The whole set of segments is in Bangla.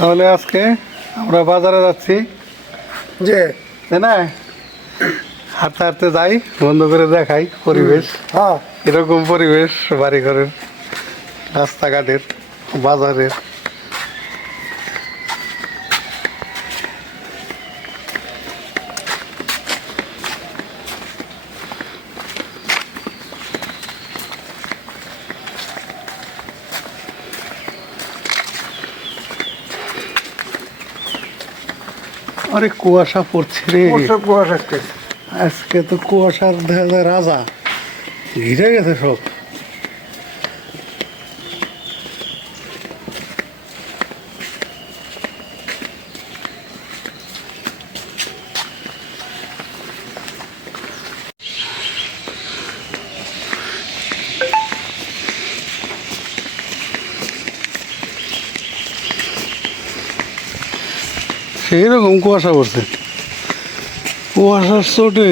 তাহলে আজকে আমরা বাজারে যাচ্ছি। যে তাই না? হাঁটতে হাঁটতে যাই বন্ধ করে দেখাই পরিবেশ। হ্যাঁ। এরকম পরিবেশ বাড়ি ঘরের রাস্তাঘাটের বাজারের। আরে কুয়াশা পড়ছে রে। কুয়াশা আজকে তো কুয়াশার রাজা। ঘিরে গেছে সব। সেই রকম কুয়াশা পড়ছে। কুয়াশার চোটে।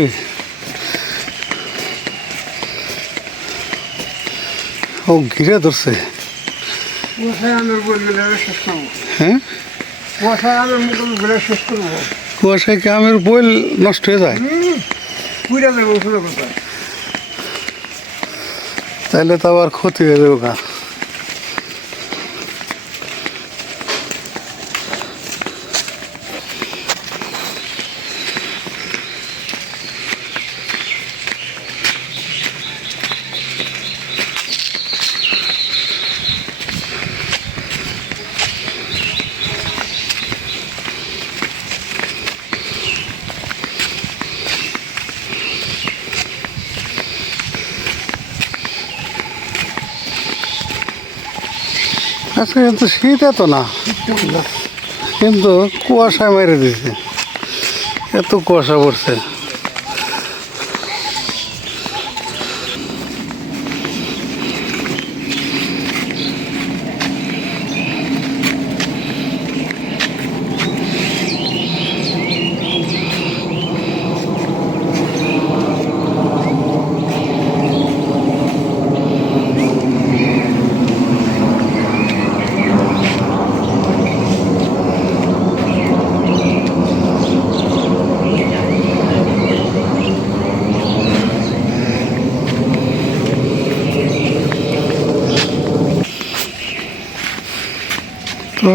ও ঘিরে ধরছে। হ্যাঁ? কুয়াশায় কি আমের বইল নষ্ট হয়ে যায়? তাহলে তো আবার ক্ষতি হয়ে যাবে আচ্ছা কিন্তু শীত এত না। কিন্তু কুয়াশায় মেরে দিছে। এত কুয়াশা পড়ছে।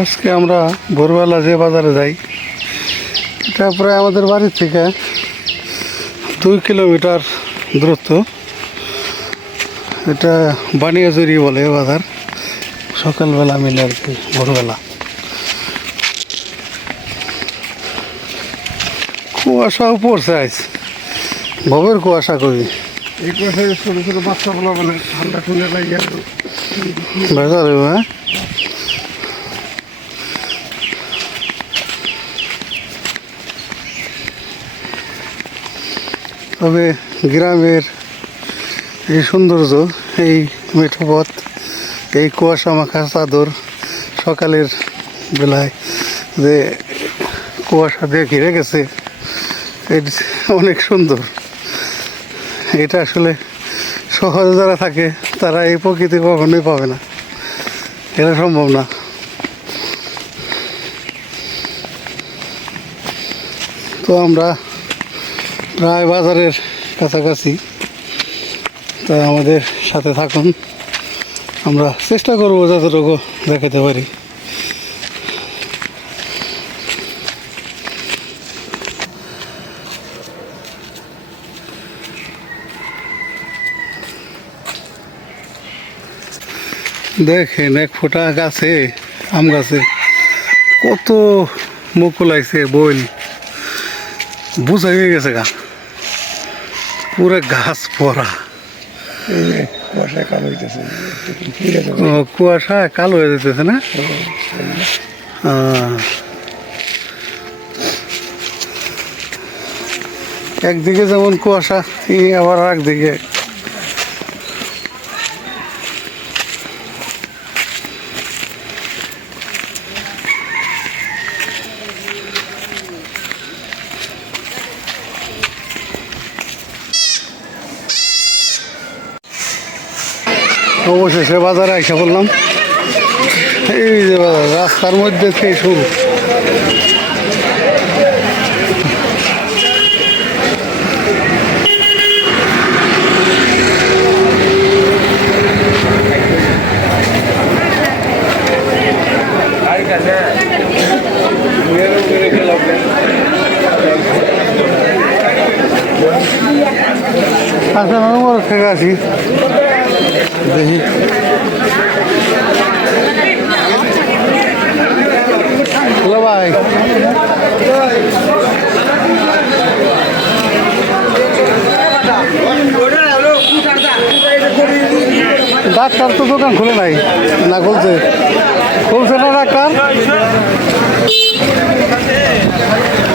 আজকে আমরা ভোরবেলা যে বাজারে যাই এটা প্রায় আমাদের বাড়ি থেকে দুই কিলোমিটার দূরত্ব। এটা বানিয়াজুরি বলে এ বাজার সকালবেলা মিলে আর কি ভোরবেলা। কুয়াশাও পড়ছে আজ ভবের কুয়াশা করি এই কুয়াশায় ছোটো ছোটো বাচ্চাগুলো মানে ঠান্ডা ঠান্ডা লাগে ভেজা হ্যাঁ? তবে গ্রামের এই সৌন্দর্য, এই মেঠো পথ এই কুয়াশা মাখা চাদর সকালের বেলায় যে কুয়াশা দিয়ে ঘিরে গেছে এটি অনেক সুন্দর। এটা আসলে শহরে যারা থাকে, তারা এই প্রকৃতি কখনোই পাবে না। এটা সম্ভব না। তো আমরা প্রায় বাজারের কাছাকাছি। তা আমাদের সাথে থাকুন। আমরা চেষ্টা করব যতটুকু দেখাতে পারি। দেখেন, এক ফোঁটা গাছে, আম গাছে কত মুকুল আইছে বইল। বুঝাই হয়ে গেছে গা। পুরো গাছ ভরা কুয়াশায় কালো হইতেছে একটু পুড়ে। যাবে ও, কুয়াশা কালো হয়ে যেতেছে না? একদিকে যেমন কুয়াশা আবার একদিকে অবশেষে বাজারে আইসা বললাম এই যে বাজার রাস্তার মধ্যে থেকে শুরু। আচ্ছা আমি বড় থেকে আছি। দেখি। হ্যালো ভাই। ডাক্তার তো দোকান খুলে নাই, না খুলছে। খুলছে না ডাক্তার?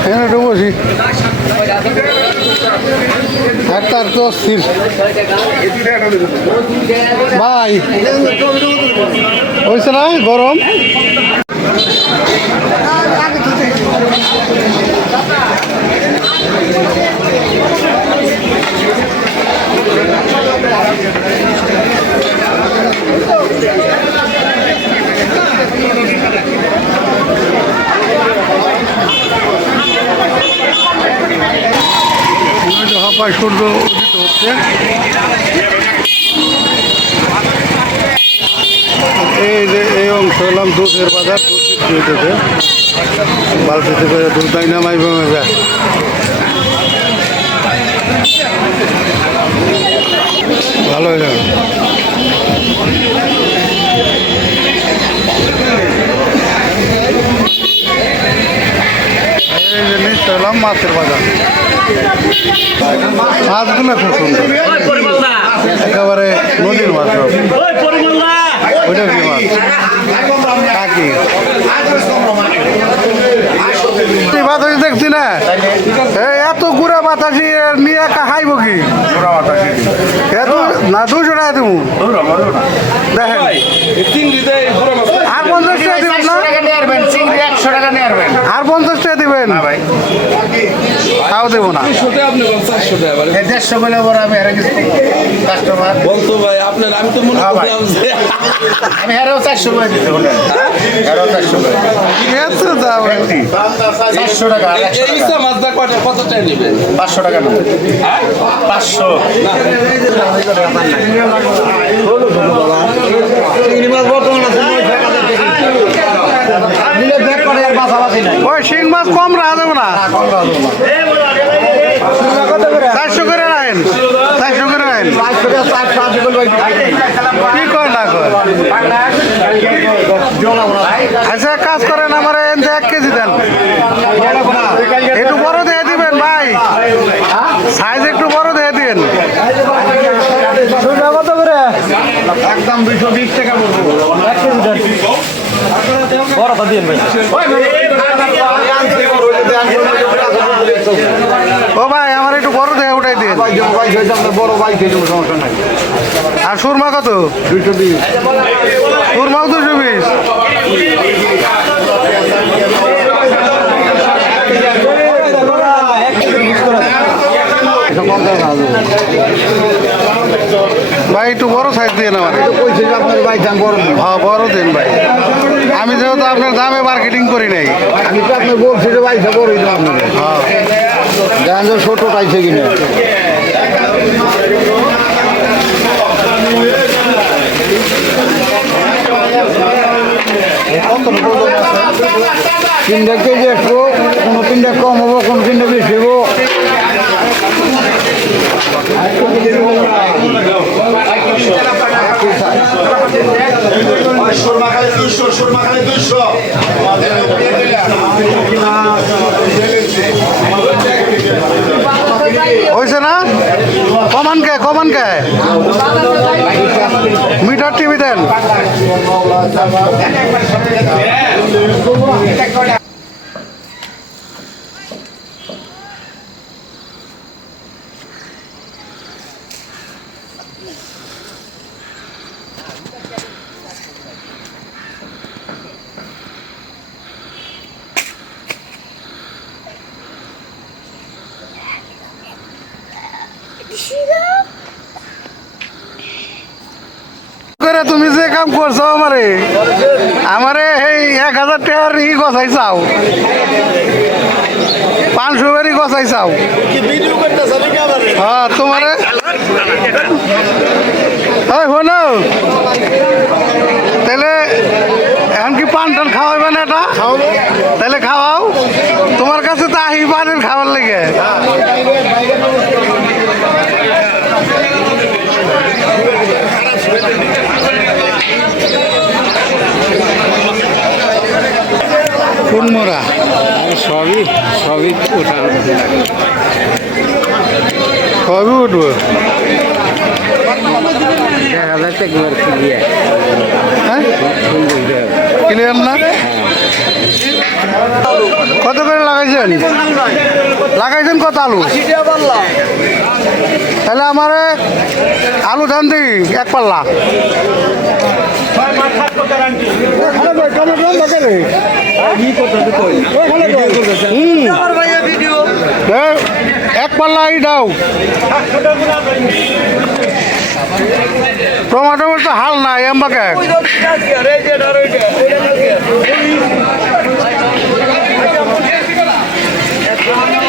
এখানে একটু ডাক্তার তো অস্থির ভাই। হয়েছে না? গরম? সূর্য উদিত হচ্ছে। এই যে এই অংশ হলাম দুধের বাজার, দুধ বিক্রি হইতেছে। বালতিতে করে দুধ তাই নামাইবে মাইবে ভালো হয়ে যাবে মাছের বাজার মাছগুলো খুব সুন্দর একেবারে নদীর মাছ ওইটা কি মাছ কাকি বাতাসি দেখছি না এত গুড়া বাতাসি নিয়ে খাইব কি এত না দুশো টাকা দেখেন আর পঞ্চাশ টাকা দিবেন না আর পঞ্চাশ টাকা দিবেন। তাও দেবো না। দেড়শো বলে বড় আমি হেরে গেছি। কাস্টমার। বলতো ভাই আপনার আমি তো মনে হ্যাঁ ভাই। করলাম আমি হেরেও চারশো করে দিতে বলে। হেরেও চারশো করে চারশো টাকা আর একশো এই টাকা। ইসা মাছটা কত কত টাকা নেবেন পাঁচশো টাকা নেব। পাঁচশো। ওই শিং মাছ কম রাখা যাবে না। চারশো করে রাখেন চারশো করে রাখেন। কি কয় না কয়? আচ্ছা কাজ করেন আমার এনতে এক কেজি দেন। একটু বড় দিয়ে দিবেন ভাই। সাইজ একটু বড় দিয়ে দিন একদম দুইশো বিশ টাকা বলব ও ভাই আমার একটু বড় দিয়ে বড় সমস্যা নাই আর সুরমা কত? দুইশো বিশ। সুরমাও দুশো বিশ ভাই একটু বড় সাইজ দিয়ে না? হ্যাঁ বড় দিন ভাই। আমি যেহেতু আপনার দামে মার্কেটিং করি নাই। আমি তো আপনার বলছি যে বাইকটা বড় দিলাম আপনাকে হ্যাঁ। দেখেন যে ছোট পাইছে কিনা। তিনটা কেজি একটু কোনো তিনটা কম হব কোনো তিনটা বেশি হব সুরমাখালে দুইশো সুরমাখালে দুইশো হয়েছে না কমান কে কমান কে মিটার টিভি দেন করে তুমি যে কাম করছ আমারে? আমারে এই এক হাজার টাকার ই গছাই চাও। পাঁচশো বারি গছাই চাও। হ্যাঁ তোমারে? ওই শোনো। তাহলে এখন কি পান টান খাওয়াবে না এটা? তাহলে খাওয়াও। তোমার কাছে তো আহি পানির খাবার লেগে কোন মোরা সবই সবই ওঠার সবই উঠবো। দেখা যাচ্ছে একবার ক্লিয়ার হ্যাঁ? ক্লিয়ার না? কত করে লাগাইছেন? লাগাইছেন কত আলু? তাহলে আমার আলু ধান দিই এক পাল্লা। এক পাল্লা এই দাও। টমাটো তো হাল নাই আমাকে বাজার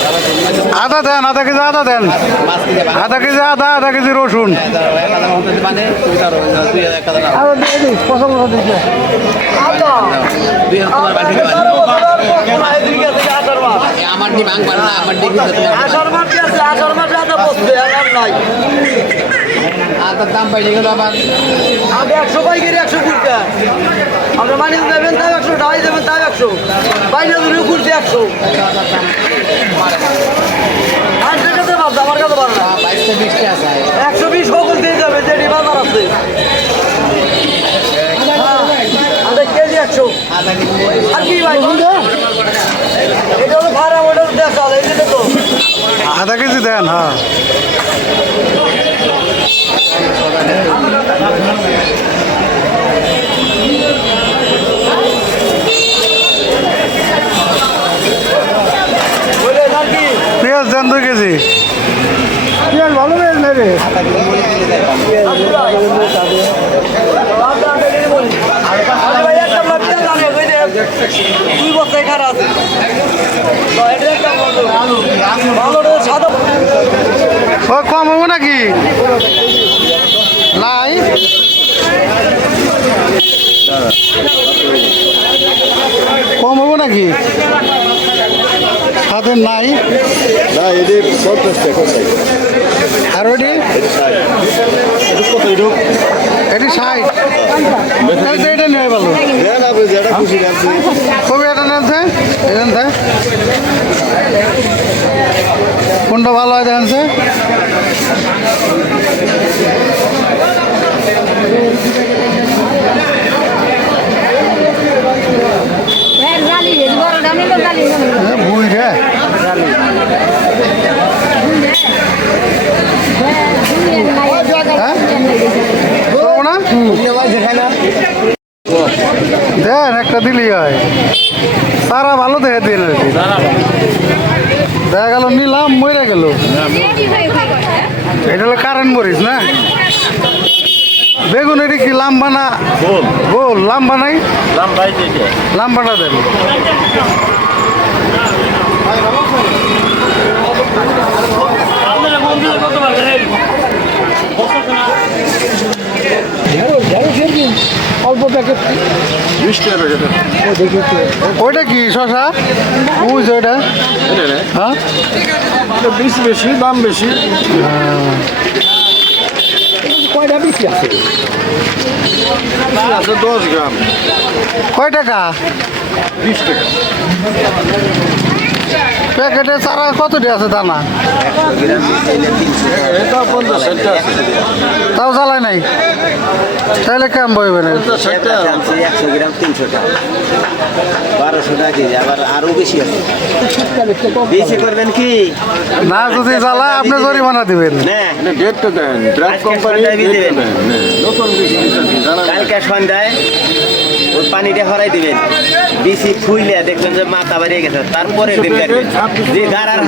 আদা দেন আধা কেজি আদা দেন। আধা কেজি আদা আধা কেজি রসুন। মানে তুমি তার দুই এক হাজার দুই হাজার তোমার বাকি আমার ডিম আং পারে না আমার ডিম আদার দাম বাইরে গেল আবার আমি একশো পাইকারি একশো কুড়িটা আপনার মানি দেবেন তাই একশো ঢাই দেবেন তাই একশো। বাইরে দূরে কুড়তে একশো। আর সে কাছে বাদ আমার কাছে পারে না আছে। একশো বিশ সকল দিয়ে যাবে যেটি বাজার আছে হ্যাঁ, আধা কেজি একশো আধা কেজি আর কি ভাই? এটা হলো ভাড়া ওটা তো আধা কেজি দেন হ্যাঁ। পেঁয়াজ দেন দুই কেজি। পেঁয়াজ ভালো পেঁয়াজ নেবে দুই বছর খারাপ আছে। ও কম হব নাকি? লাই। কম হব নাকি? সাথে নাই। না এদের পঞ্চাশ টাকা চাই আর ওটি এটা ষাট। তাহলে এটা নেওয়া ভালো। কবি এটা কোনটা ভালো হয় রে। করব না? দেন একটা দিলেই হয় সারা ভালো দেখে কি দেখা গেল নিলাম মরে গেল। এটা হলো কারেন্ট মরিচ না? বেগুন এটি কি লাম্বা না? গোল। লাম্বা নাই? লাম্বাটা দেন। অল্প প্যাকেট বিশ টাকা প্যাকেট ওইটা কি শশা? যে ওইটা। এটা রে হ্যাঁ? এটা বিশ বেশি দাম বেশি। কয়টা বেশি আছে? আছে দশ গ্রাম। কয় টাকা? বিশ টাকা। প্যাকেটে চারা কত দিয়ে আছে দানা? তাও জ্বালায় নাই? তাহলে কেম বইবে না? একশো গ্রাম তিনশো টাকা বারোশো টাকা কেজি আবার আরও বেশি আছে বেশি করবেন কি না যদি জ্বালায় আপনি জরিমানা দিবেন। হ্যাঁ, নতুন বেশি জানা কালকে সন্ধ্যায় ওই পানিটা হরাই দিবেন। বেশি ফুইলে দেখবেন যে মাথা বাড়িয়ে গেছে। তারপরে দিন কাটবেন যে গাড়ার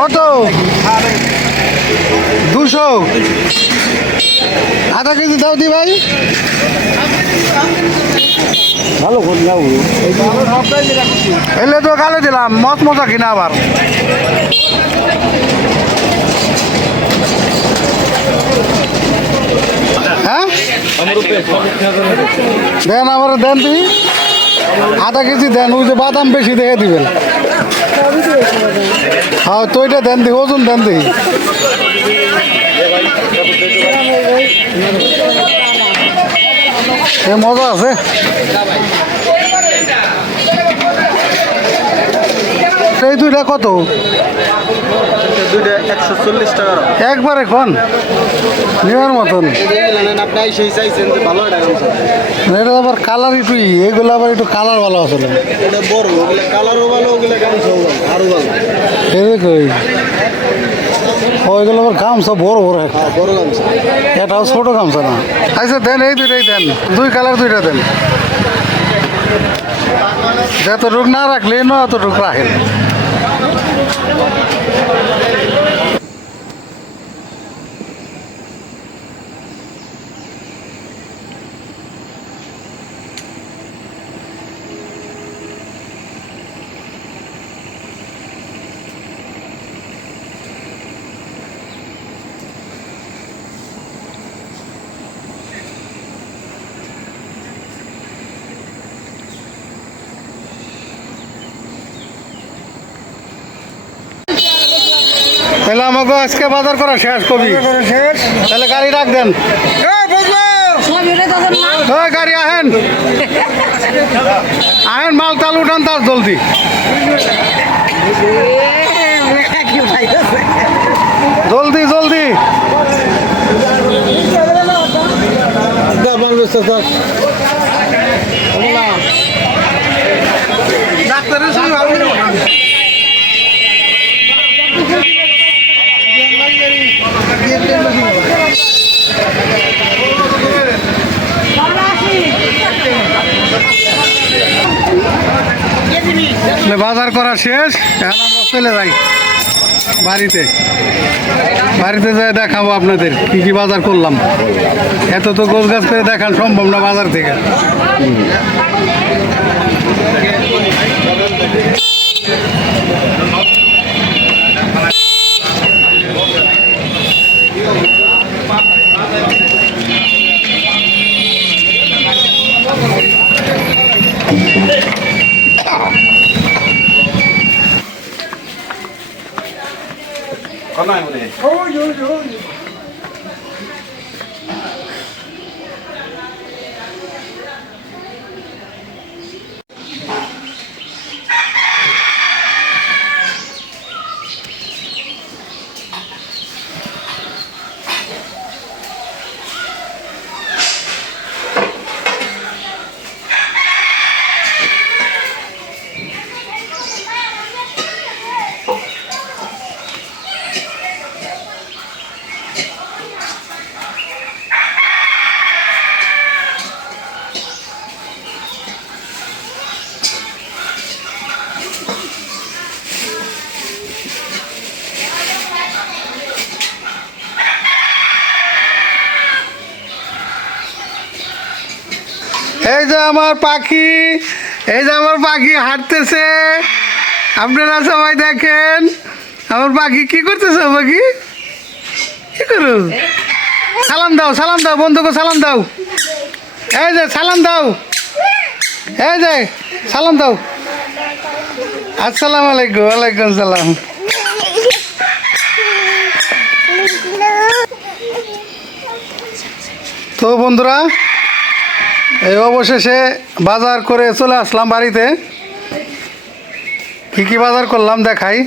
কত দুশো। আধা কেজি দাও দি ভাই। ভালো নাও। এলে তো গালে দিলাম মত মজা কিনা আবার। হ্যাঁ? দেন আমার দেন তুই আধা কেজি দেন ওই যে বাদাম বেশি দেখে দিবেন। হ্যাঁ তো এটা দেন দি ওজন দেন দি মজা আছে। এই দুইটা কত? দুইটা একশো চল্লিশ টাকা। একবার এখন? নেওয়ার মতন। এটা আবার কালার একটু এগুলো আবার একটু কালার ভালো ভালো এদিকে ওইগুলো আবার গামছা বড় বড় এটাও ছোট গামছা না? আচ্ছা দেন, এই দুইটাই দেন। দুই কালার দুইটা দেন। যতটুক না রাখলে না, অতটুক রাখেন। তাহলে আমাকে আজকে বাজার করা শেষ কবি। শেষ। তাহলে গাড়ি রাখ দেন। সব এটা তো না ওই গাড়ি আহেন। আহেন মাল তাল উঠান তার জলদি। জলদি জলদি। বাজার করা শেষ, এখন আমরা চলে যাই বাড়িতে। বাড়িতে যাই দেখাবো আপনাদের কি কি বাজার করলাম। এত তো গোছ গাছ করে দেখান সম্ভব না বাজার থেকে এই যে আমার পাখি। এই যে আমার পাখি হাঁটতেছে। আপনারা সবাই দেখেন। আমার পাখি কি করতেছে পাখি? কি করো? সালাম দাও সালাম দাও, বন্ধুকে সালাম দাও। এই যে, সালাম দাও। এই যে, সালাম দাও। আসসালামু আলাইকুম, ওয়ালাইকুম সালাম। তো বন্ধুরা এই অবশেষে বাজার করে চলে আসলাম বাড়িতে। কী কী বাজার করলাম দেখাই।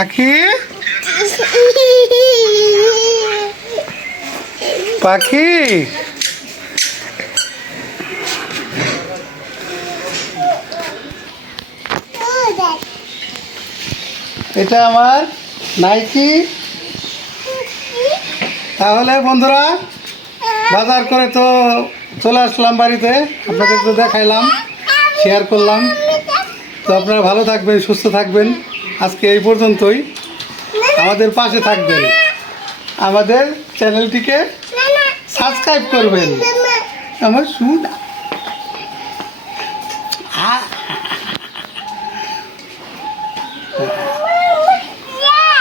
পাখি? পাখি? এটা আমার নাইকি। তাহলে বন্ধুরা, বাজার করে তো চলে আসলাম বাড়িতে। আপনাদের তো দেখাইলাম শেয়ার করলাম। তো আপনারা ভালো থাকবেন, সুস্থ থাকবেন। আজকে এই পর্যন্তই। আমাদের পাশে থাকবেন। আমাদের চ্যানেলটিকে সাবস্ক্রাইব করবেন। আমার শুন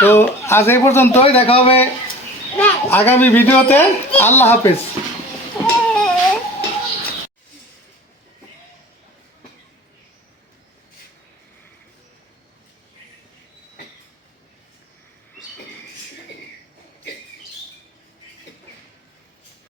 তো আজ এই পর্যন্তই। দেখা হবে আগামী ভিডিওতে। আল্লাহ হাফেজ।